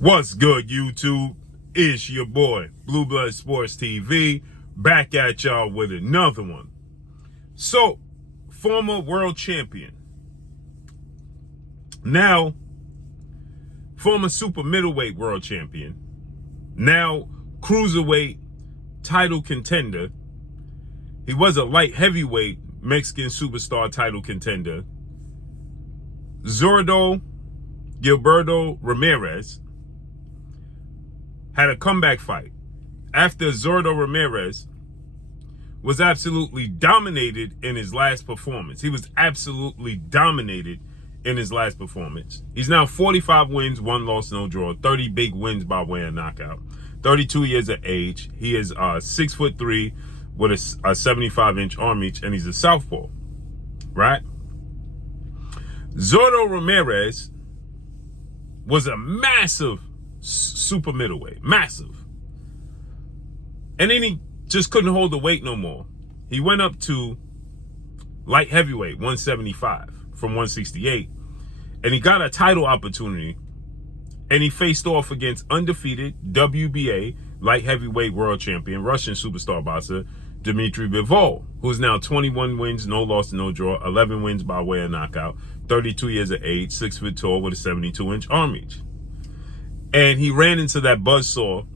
What's good, YouTube? It's your boy, Blue Blood Sports TV, back at y'all with another one. So, former world champion, now former super middleweight world champion, now cruiserweight title contender. He was a light heavyweight Mexican superstar title contender. Zurdo, Gilberto Ramirez, had a comeback fight after Zurdo Ramirez was absolutely dominated in his last performance. He was absolutely dominated in his last performance. He's now 45 wins, 1 loss, no draw, 30 big wins by way of knockout, 32 years of age. He is 6'3" with a 75-inch arm reach, and he's a southpaw, right? Zurdo Ramirez was a massive super middleweight, massive. And then he just couldn't hold the weight no more. He went up to light heavyweight, 175 from 168, and he got a title opportunity, and he faced off against undefeated WBA light heavyweight world champion, Russian superstar boxer, Dmitry Bivol, who's now 21 wins, no loss, no draw, 11 wins by way of knockout, 32 years of age, 6 foot tall with a 72-inch arm reach. And he ran into that buzzsaw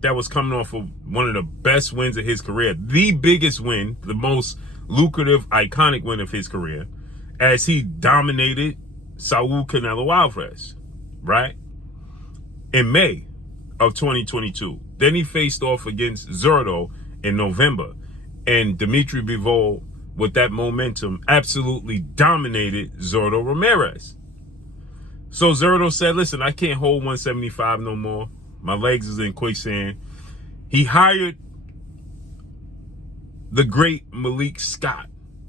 that was coming off of one of the best wins of his career, the biggest win, the most lucrative, iconic win of his career, as he dominated Saul Canelo Alvarez, right? In May of 2022. Then he faced off against Zurdo in November. And Dmitry Bivol, with that momentum, absolutely dominated Zurdo Ramirez. So Zurdo said, listen, I can't hold 175 no more. My legs is in quicksand. He hired the great Malik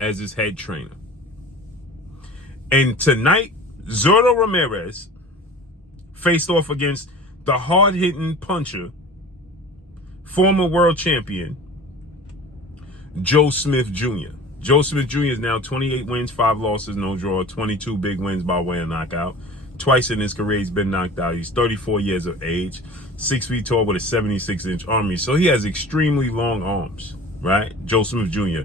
as his head trainer. And tonight, Zurdo Ramirez faced off against the hard-hitting puncher, former world champion, Joe Smith Jr. Joe Smith Jr. is now 28 wins, 5 losses, no draw, 22 big wins by way of knockout. Twice in his career, he's been knocked out. He's 34 years of age, 6 feet tall with a 76-inch arm reach. So he has extremely long arms, right? Joe Smith Jr.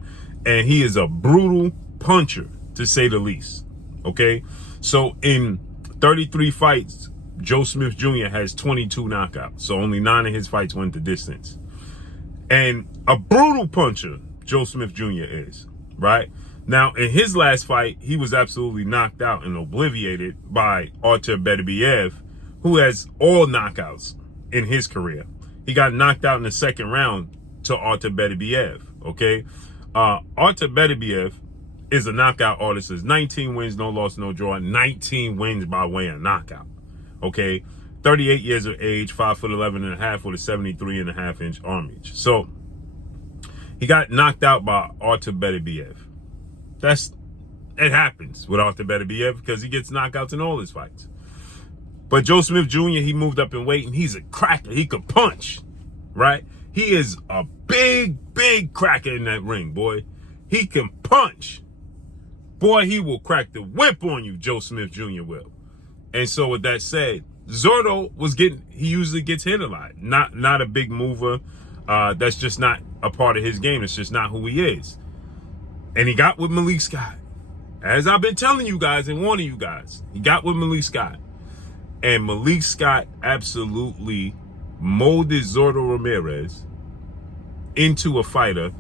And he is a brutal puncher, to say the least, okay? So in 33 fights, Joe Smith Jr. has 22 knockouts. So only 9 of his fights went the distance. And a brutal puncher, Joe Smith Jr. is, right? Now, in his last fight, he was absolutely knocked out and obliterated by Artur Beterbiev, who has all knockouts in his career. He got knocked out in the second round to Artur Beterbiev, okay? Artur Beterbiev is a knockout artist. Has 19 wins, no loss, no draw, 19 wins by way of knockout, okay? 38 years of age, 5'11" and a half with a 73.5-inch arm reach. So he got knocked out by Artur Beterbiev. It happens with Artur Beterbiev because he gets knockouts in all his fights. But Joe Smith Jr., he moved up in weight, and he's a cracker. He could punch, right? He is a big, big cracker in that ring, boy. He can punch. Boy, he will crack the whip on you, Joe Smith Jr. will. And so with that said, Zurdo he usually gets hit a lot. Not a big mover. That's just not a part of his game. It's just not who he is. And he got with Malik As I've been telling you guys and warning you guys, he got with Malik And Malik absolutely molded Zurdo Ramirez into a fighter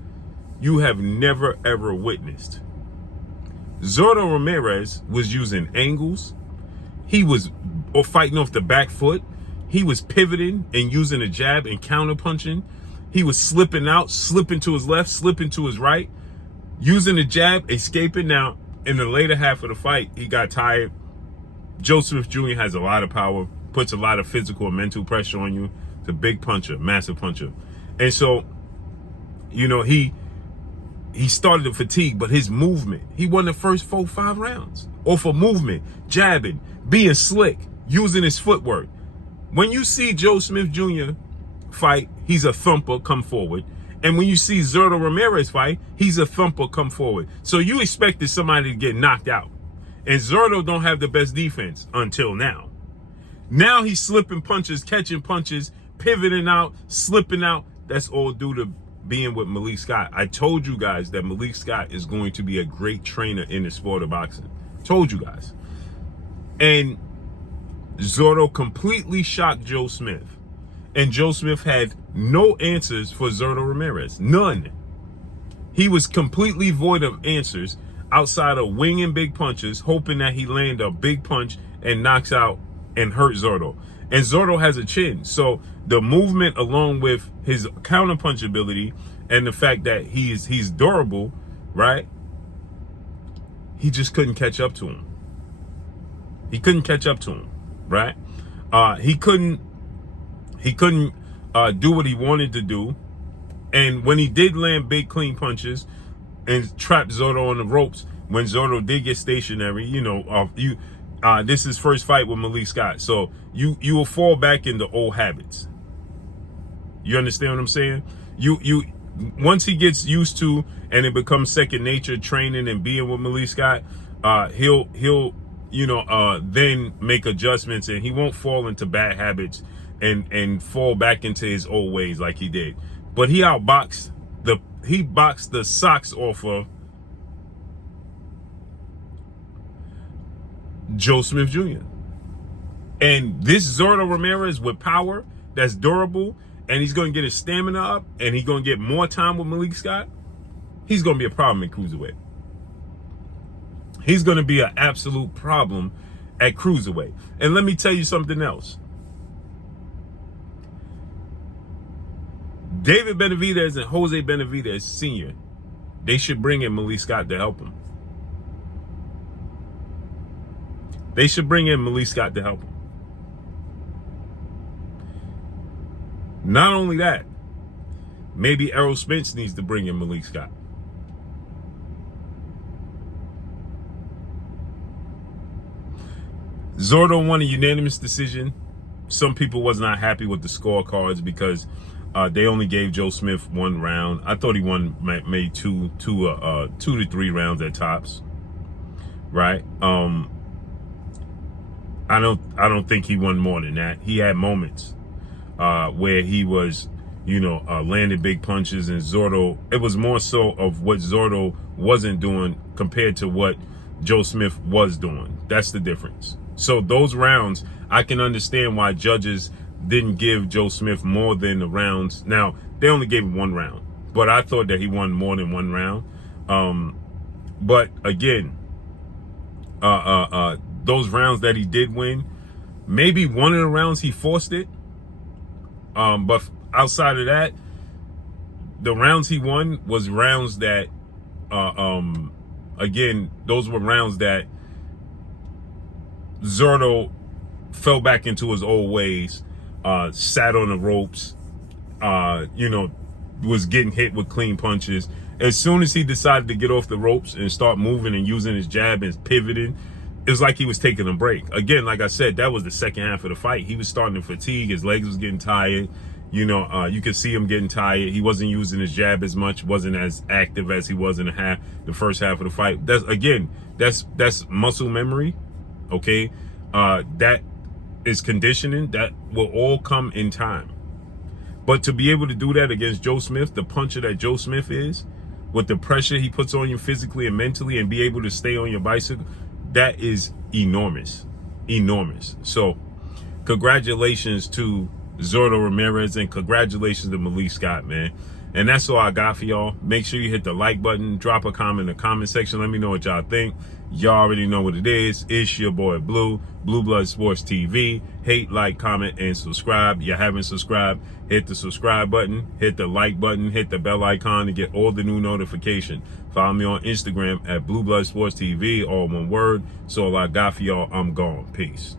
you have never, ever witnessed. Zurdo Ramirez was using angles. He was fighting off the back foot. He was pivoting and using a jab and counter punching. He was slipping out, slipping to his left, slipping to his right, using a jab, escaping. Now, in the later half of the fight, he got tired. Joe Smith Jr. has a lot of power, puts a lot of physical and mental pressure on you. It's a big puncher, massive puncher. And so, you know, he started to fatigue, but his movement, he won the first 4-5 rounds off of movement, jabbing, being slick, using his footwork. When you see Joe Smith Jr. fight, he's a thumper, come forward. And when you see Zurdo Ramirez fight, he's a thumper, come forward. So you expected somebody to get knocked out. And Zurdo don't have the best defense until now. Now he's slipping punches, catching punches, pivoting out, slipping out. That's all due to being with Malik Scott. I told you guys that Malik Scott is going to be a great trainer in the sport of boxing. Told you guys. And Zurdo completely shocked Joe Smith. And Joe Smith had no answers for Zurdo Ramirez. None. He was completely void of answers outside of winging big punches, hoping that he land a big punch and knocks out and hurt Zurdo. And Zurdo has a chin. So the movement, along with his counterpunch ability and the fact that he's durable, right? He just couldn't catch up to him. He couldn't catch up to him, right? He couldn't do what he wanted to do. And when he did land big clean punches and trap Zurdo on the ropes, when Zurdo did get stationary, this is his first fight with Malik Scott. So you will fall back into old habits. You understand what I'm saying? You once he gets used to and it becomes second nature training and being with Malik Scott, he'll then make adjustments and he won't fall into bad habits and fall back into his old ways like he did. But he boxed the socks off of Joe Smith Jr. And this Zurdo Ramirez with power that's durable, and he's going to get his stamina up, and he's going to get more time with Malik Scott, he's going to be a problem in cruiserweight. He's going to be an absolute problem at cruiserweight. And let me tell you something else. David Benavidez and Jose Benavidez Sr., they should bring in Malik Scott to help him. They should bring in Malik Scott to help him. Not only that, maybe Errol Spence needs to bring in Malik Scott. Zurdo won a unanimous decision. Some people was not happy with the scorecards because they only gave Joe Smith one round. I thought he won maybe two to three rounds at tops. Right? I don't think he won more than that. He had moments where he was, landing big punches, and Zurdo, it was more so of what Zurdo wasn't doing compared to what Joe Smith was doing. That's the difference. So those rounds, I can understand why judges didn't give Joe Smith more than the rounds. Now, they only gave him one round, but I thought that he won more than one round. But again, those rounds that he did win, maybe one of the rounds he forced it. But outside of that, the rounds he won was rounds that, again, those were rounds that Zurdo fell back into his old ways, sat on the ropes, was getting hit with clean punches. As soon as he decided to get off the ropes and start moving and using his jab and pivoting, it was like he was taking a break. Again, like I said, that was the second half of the fight. He was starting to fatigue. His legs was getting tired. You could see him getting tired. He wasn't using his jab as much, wasn't as active as he was in the first half of the fight. That's muscle memory. Okay. That is conditioning. That will all come in time. But to be able to do that against Joe Smith, the puncher that Joe Smith is, with the pressure he puts on you physically and mentally, and be able to stay on your bicycle, that is enormous. Enormous. So congratulations to Zurdo Ramirez and congratulations to Malik Scott, man. And that's all I got for y'all. Make sure you hit the like button, drop a comment in the comment section. Let me know what y'all think. Y'all already know what it is. It's your boy Blue Blood Sports TV. Hate, like, comment, and subscribe. You haven't subscribed, hit the subscribe button, hit the like button, hit the bell icon to get all the new notifications. Follow me on Instagram at Blue Blood Sports TV, all one word. So all I got for y'all. I'm gone. Peace.